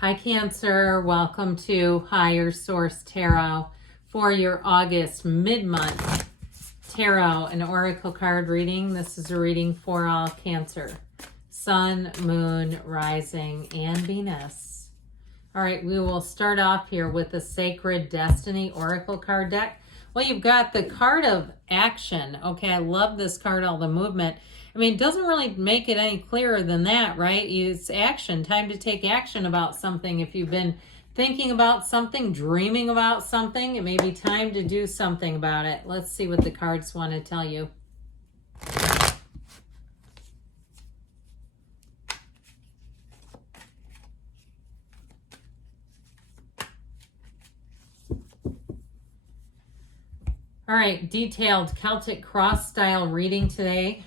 Hi Cancer, welcome to Higher Source Tarot for your August mid-month tarot and oracle card reading. This is a reading for all Cancer, Sun, Moon, Rising, and Venus. All right, we will start off here with the Sacred Destiny Oracle card deck. Well, you've got the card of action. Okay, I love this card, all the movement. I mean, it doesn't really make it any clearer than that, right? It's action, time to take action about something. If you've been thinking about something, dreaming about something, it may be time to do something about it. Let's see what the cards want to tell you. All right, detailed Celtic cross style reading today.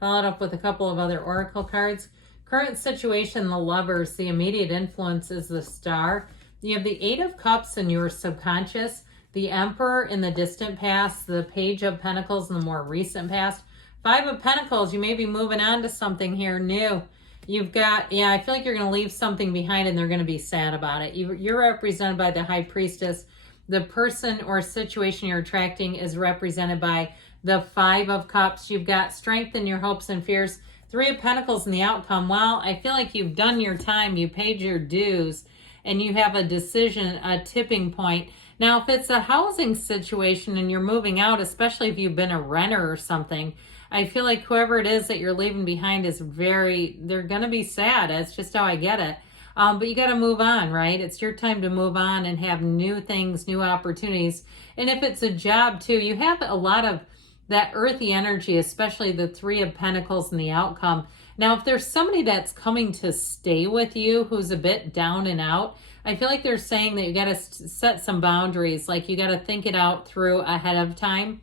Followed up with a couple of other oracle cards. Current situation, the Lovers. The immediate influence is the Star. You have the Eight of Cups in your subconscious, the Emperor in the distant past, the Page of Pentacles in the more recent past. Five of Pentacles, you may be moving on to something here new. You've got, I feel like you're going to leave something behind and they're going to be sad about it. You're represented by the High Priestess. The person or situation you're attracting is represented by the Five of Cups. You've got strength in your hopes and fears. Three of Pentacles in the outcome. Well, I feel like you've done your time. You paid your dues and you have a decision, a tipping point. Now, if it's a housing situation and you're moving out, especially if you've been a renter or something, I feel like whoever it is that you're leaving behind is they're going to be sad. That's just how I get it. But you got to move on, right? It's your time to move on and have new things, new opportunities. And if it's a job too, you have a lot of that earthy energy, especially the Three of Pentacles and the outcome. Now, if there's somebody that's coming to stay with you who's a bit down and out, I feel like they're saying that you got to set some boundaries. Like you got to think it out through ahead of time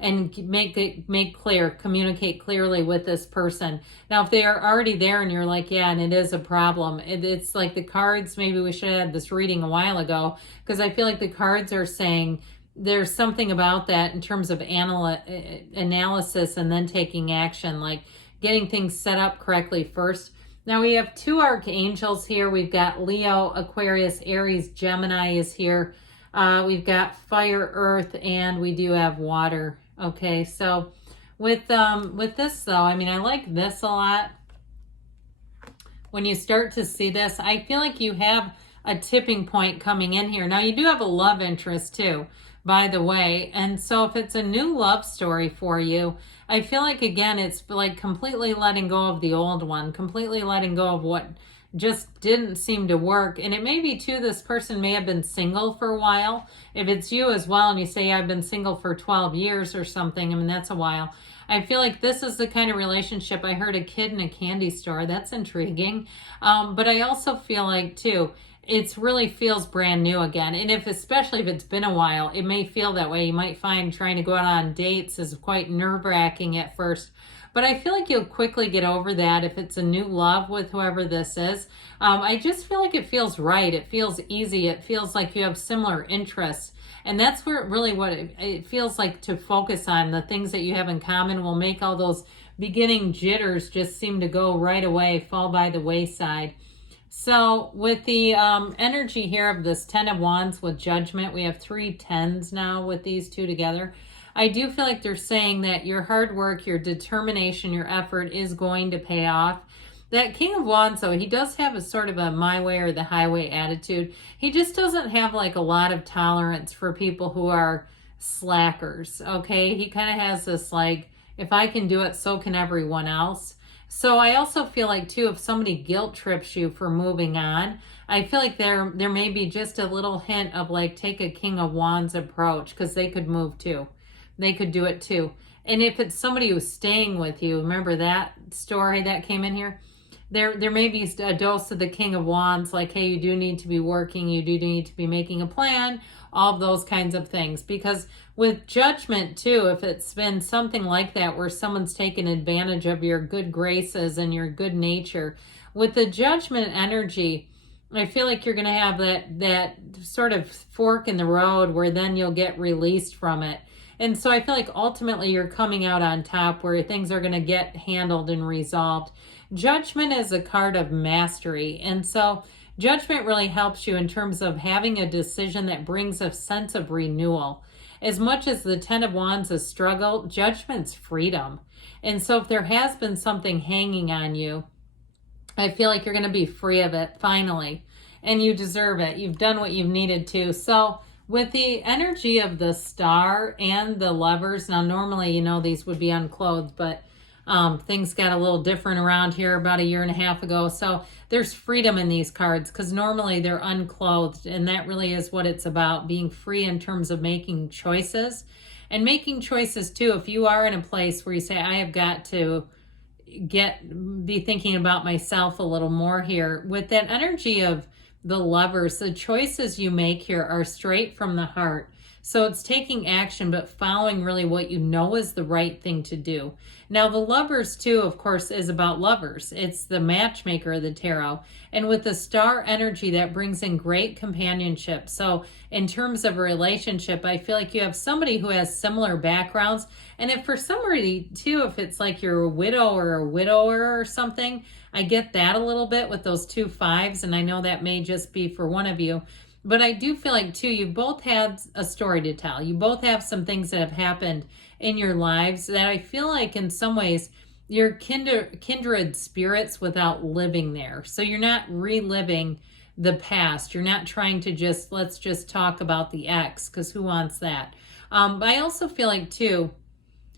and make clear, communicate clearly with this person. Now, if they are already there and you're like, yeah, and it is a problem, it's like the cards, maybe we should have had this reading a while ago, because I feel like the cards are saying there's something about that in terms of analysis and then taking action, like getting things set up correctly first. Now we have two archangels here. We've got Leo, Aquarius, Aries, Gemini is here. We've got fire, earth, and we do have water. Okay, so with this though, I mean, I like this a lot. When you start to see this, I feel like you have a tipping point coming in here. Now you do have a love interest too, by the way. And so if it's a new love story for you, I feel like, again, it's like completely letting go of the old one, completely letting go of what just didn't seem to work. And it may be too, this person may have been single for a while. If it's you as well and you say, I've been single for 12 years or something, I mean, that's a while. I feel like this is the kind of relationship. I heard a kid in a candy store. That's intriguing. But I also feel like too, it really feels brand new again. And especially if it's been a while, it may feel that way. You might find trying to go out on dates is quite nerve-wracking at first. But I feel like you'll quickly get over that if it's a new love with whoever this is. I just feel like it feels right. It feels easy. It feels like you have similar interests. And that's where what it feels like to focus on. The things that you have in common will make all those beginning jitters just seem to go right away, fall by the wayside. So with the energy here of this Ten of Wands with Judgment, we have 3 tens now with these two together. I do feel like they're saying that your hard work, your determination, your effort is going to pay off. That King of Wands, though, he does have a sort of a my way or the highway attitude. He just doesn't have like a lot of tolerance for people who are slackers, okay? He kind of has this like, if I can do it, so can everyone else. So I also feel like too, if somebody guilt trips you for moving on, I feel like there may be just a little hint of like, take a King of Wands approach, because they could move too. They could do it too. And if it's somebody who's staying with you, remember that story that came in here? There may be a dose of the King of Wands, like, hey, you do need to be working, you do need to be making a plan, all of those kinds of things. Because with Judgment too, if it's been something like that where someone's taken advantage of your good graces and your good nature, with the Judgment energy, I feel like you're going to have that sort of fork in the road where then you'll get released from it. And so I feel like ultimately you're coming out on top where things are going to get handled and resolved. Judgment is a card of mastery. And so Judgment really helps you in terms of having a decision that brings a sense of renewal. As much as the Ten of Wands is struggle, Judgment's freedom. And so if there has been something hanging on you, I feel like you're going to be free of it finally. And you deserve it. You've done what you've needed to. So with the energy of the Star and the Lovers, now normally, these would be unclothed, but things got a little different around here about a year and a half ago. So there's freedom in these cards because normally they're unclothed. And that really is what it's about, being free in terms of making choices. And making choices too, if you are in a place where you say, I have got to be thinking about myself a little more here. With that energy of the Lovers, the choices you make here are straight from the heart. So it's taking action, but following really what you know is the right thing to do. Now, the Lovers, too, of course, is about lovers. It's the matchmaker of the tarot. And with the Star energy, that brings in great companionship. So in terms of a relationship, I feel like you have somebody who has similar backgrounds. And if for somebody, too, if it's like you're a widow or a widower or something, I get that a little bit with those 2 5s. And I know that may just be for one of you. But I do feel like, too, you both had a story to tell. You both have some things that have happened in your lives that I feel like in some ways you're kindred spirits without living there. So you're not reliving the past. You're not trying to let's just talk about the ex, because who wants that? But I also feel like, too,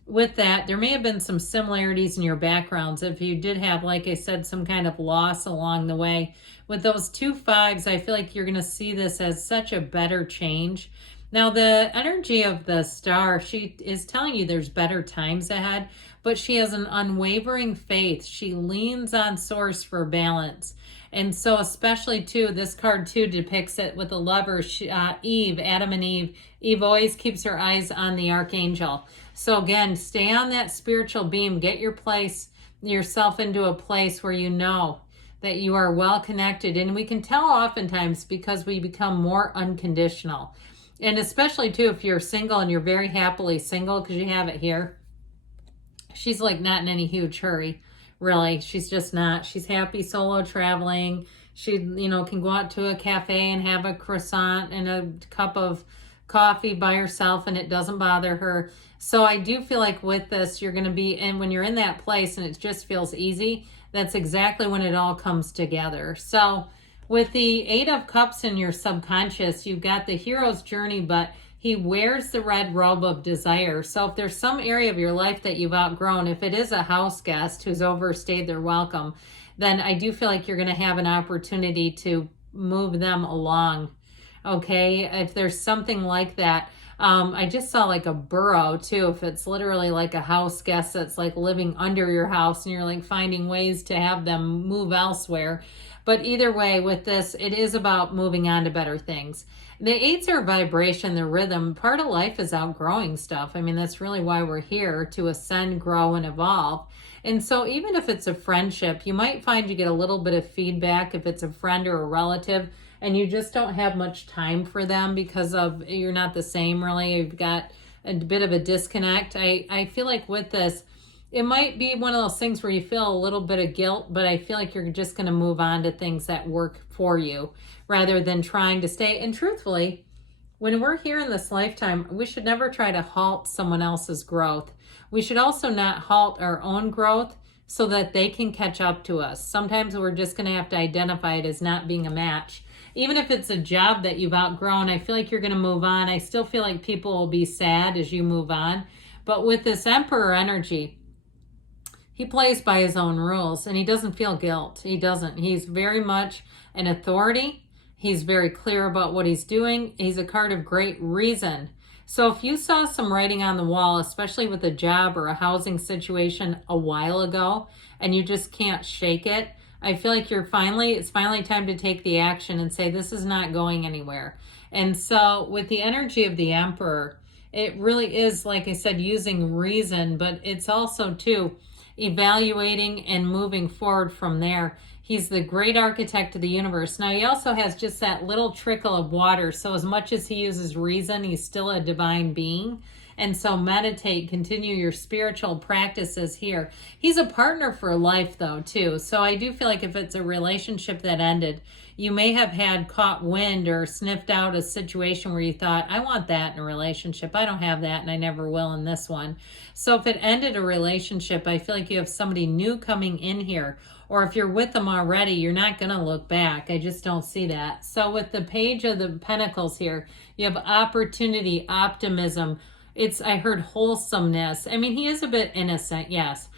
with that, there may have been some similarities in your backgrounds. If you did have, like I said, some kind of loss along the way. With those 2 5s, I feel like you're going to see this as such a better change. Now, the energy of the Star, she is telling you there's better times ahead, but she has an unwavering faith. She leans on Source for balance. And so especially, too, this card, too, depicts it with the Lovers, Eve, Adam and Eve. Eve always keeps her eyes on the Archangel. So again, stay on that spiritual beam. Get yourself into a place where you know that you are well connected. And we can tell oftentimes because we become more unconditional. And especially, too, if you're single and you're very happily single, because you have it here. She's like not in any huge hurry, really. She's just not. She's happy solo traveling. She, can go out to a cafe and have a croissant and a cup of coffee by herself, and it doesn't bother her. So I do feel like with this, you're going to be, and when you're in that place and it just feels easy, that's exactly when it all comes together. So with the 8 of Cups in your subconscious, you've got the hero's journey, but he wears the red robe of desire. So if there's some area of your life that you've outgrown, if it is a house guest who's overstayed their welcome, then I do feel like you're going to have an opportunity to move them along. Okay, if there's something like that. I just saw like a burrow too, if it's literally like a house guest that's like living under your house and you're like finding ways to have them move elsewhere. But either way, with this, it is about moving on to better things. The 8s are vibration, the rhythm. Part of life is outgrowing stuff. I mean, that's really why we're here, to ascend, grow, and evolve. And so even if it's a friendship, you might find you get a little bit of feedback if it's a friend or a relative, and you just don't have much time for them because of you're not the same, really. You've got a bit of a disconnect. I feel like with this, it might be one of those things where you feel a little bit of guilt, but I feel like you're just going to move on to things that work for you rather than trying to stay. And truthfully, when we're here in this lifetime, we should never try to halt someone else's growth. We should also not halt our own growth so that they can catch up to us. Sometimes we're just going to have to identify it as not being a match. Even if it's a job that you've outgrown, I feel like you're going to move on. I still feel like people will be sad as you move on. But with this Emperor energy, he plays by his own rules and he doesn't feel guilt. He doesn't. He's very much an authority. He's very clear about what he's doing. He's a card of great reason. So if you saw some writing on the wall, especially with a job or a housing situation a while ago, and you just can't shake it, I feel like it's finally time to take the action and say, this is not going anywhere. And so with the energy of the Emperor, it really is, like I said, using reason, but it's also too evaluating and moving forward from there. He's the great architect of the universe. Now, he also has just that little trickle of water. So as much as he uses reason, he's still a divine being. And so meditate, continue your spiritual practices here. He's a partner for life though, too. So I do feel like if it's a relationship that ended, you may have had caught wind or sniffed out a situation where you thought, I want that in a relationship. I don't have that and I never will in this one. So if it ended a relationship, I feel like you have somebody new coming in here. Or if you're with them already, you're not going to look back. I just don't see that. So with the Page of the Pentacles here, you have opportunity, optimism. I heard wholesomeness. I mean, he is a bit innocent, yes.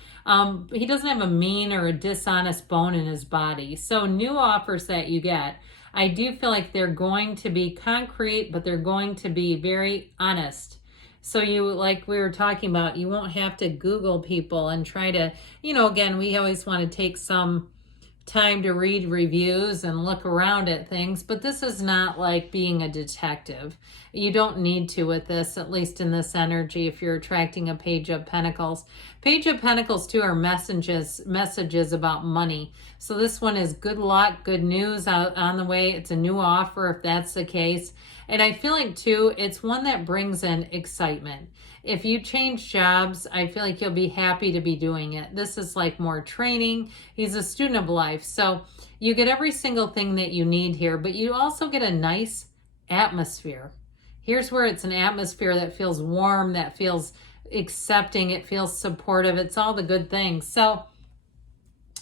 He doesn't have a mean or a dishonest bone in his body. So new offers that you get, I do feel like they're going to be concrete, but they're going to be very honest. So you, like we were talking about, you won't have to Google people and try to, again, we always want to take some time to read reviews and look around at things, but this is not like being a detective. You don't need to with this, at least in this energy, if you're attracting a Page of Pentacles. Page of Pentacles too are messages about money. So this one is good luck, good news out on the way. It's a new offer if that's the case. And I feel like too, it's one that brings in excitement. If you change jobs, I feel like you'll be happy to be doing it. This is like more training. He's a student of life. So you get every single thing that you need here, but you also get a nice atmosphere. Here's where it's an atmosphere that feels warm, that feels accepting, it feels supportive. It's all the good things. So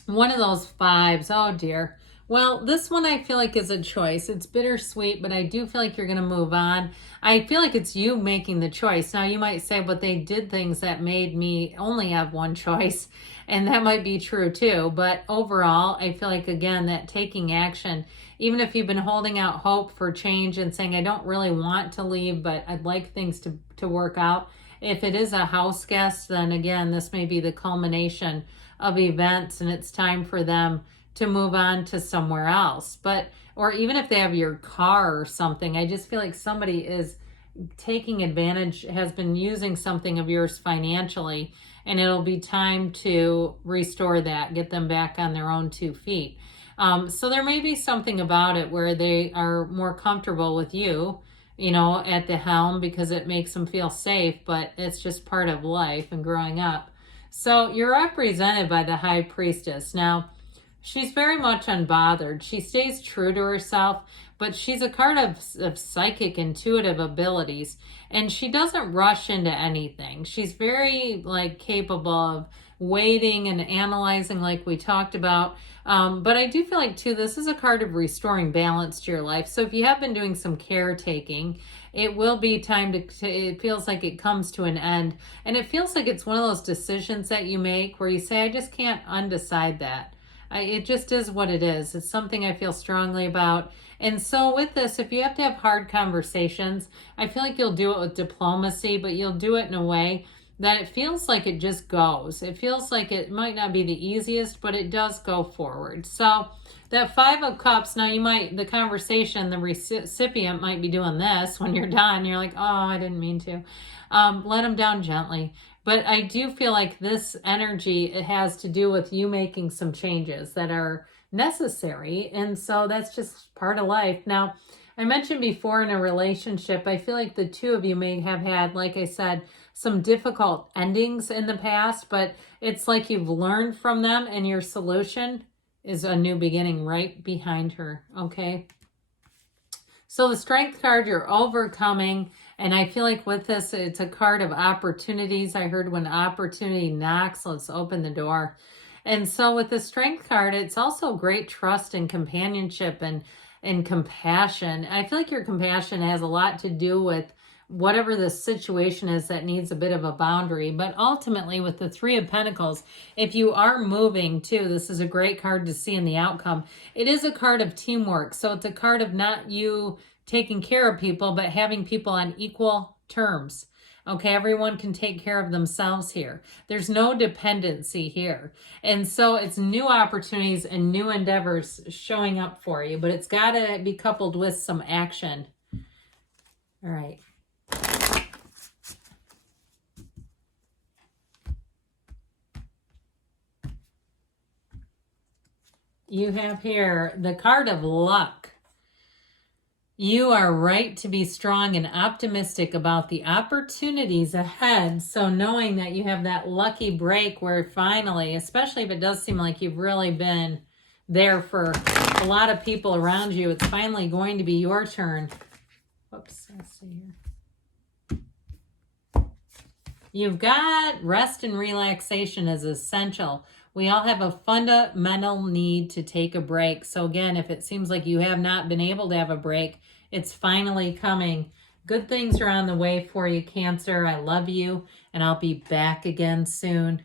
one of those fives, oh dear. Well, this one I feel like is a choice. It's bittersweet, but I do feel like you're going to move on. I feel like it's you making the choice. Now you might say, but they did things that made me only have one choice. And that might be true too. But overall, I feel like, again, that taking action, even if you've been holding out hope for change and saying, I don't really want to leave, but I'd like things to work out. If it is a house guest, then again, this may be the culmination of events and it's time for them to move on to somewhere else. But, or even if they have your car or something, I just feel like somebody is taking advantage, has been using something of yours financially, and it'll be time to restore that, get them back on their own 2 feet. So there may be something about it where they are more comfortable with you, at the helm because it makes them feel safe, but it's just part of life and growing up. So you're represented by the High Priestess. Now, she's very much unbothered. She stays true to herself, but she's a card of psychic, intuitive abilities, and she doesn't rush into anything. She's very capable of waiting and analyzing like we talked about. But I do feel like too, this is a card of restoring balance to your life. So if you have been doing some caretaking, it will be time it feels like it comes to an end. And it feels like it's one of those decisions that you make where you say, I just can't undecide that. It just is what it is. It's something I feel strongly about. And so with this, if you have to have hard conversations, I feel like you'll do it with diplomacy, but you'll do it in a way that it feels like it just goes. It feels like it might not be the easiest, but it does go forward. So that 5 of Cups, now the conversation, the recipient might be doing this when you're done. You're like, oh, I didn't mean to. Let them down gently. But I do feel like this energy, it has to do with you making some changes that are necessary. And so that's just part of life. Now, I mentioned before in a relationship, I feel like the two of you may have had, like I said, some difficult endings in the past, but it's like you've learned from them and your solution is a new beginning right behind her, okay? So the Strength card, you're overcoming. And I feel like with this, it's a card of opportunities. I heard when opportunity knocks, let's open the door. And so with the Strength card, it's also great trust and companionship and compassion. I feel like your compassion has a lot to do with whatever the situation is that needs a bit of a boundary. But ultimately with the 3 of Pentacles, if you are moving too, this is a great card to see in the outcome. It is a card of teamwork. So it's a card of not you taking care of people, but having people on equal terms. Okay, everyone can take care of themselves here. There's no dependency here. And so it's new opportunities and new endeavors showing up for you, but it's got to be coupled with some action. All right. You have here the card of luck. You are right to be strong and optimistic about the opportunities ahead. So knowing that you have that lucky break where finally, especially if it does seem like you've really been there for a lot of people around you, it's finally going to be your turn. Whoops, let's see here. You've got rest and relaxation is essential. We all have a fundamental need to take a break. So again, if it seems like you have not been able to have a break, it's finally coming. Good things are on the way for you, Cancer. I love you, and I'll be back again soon.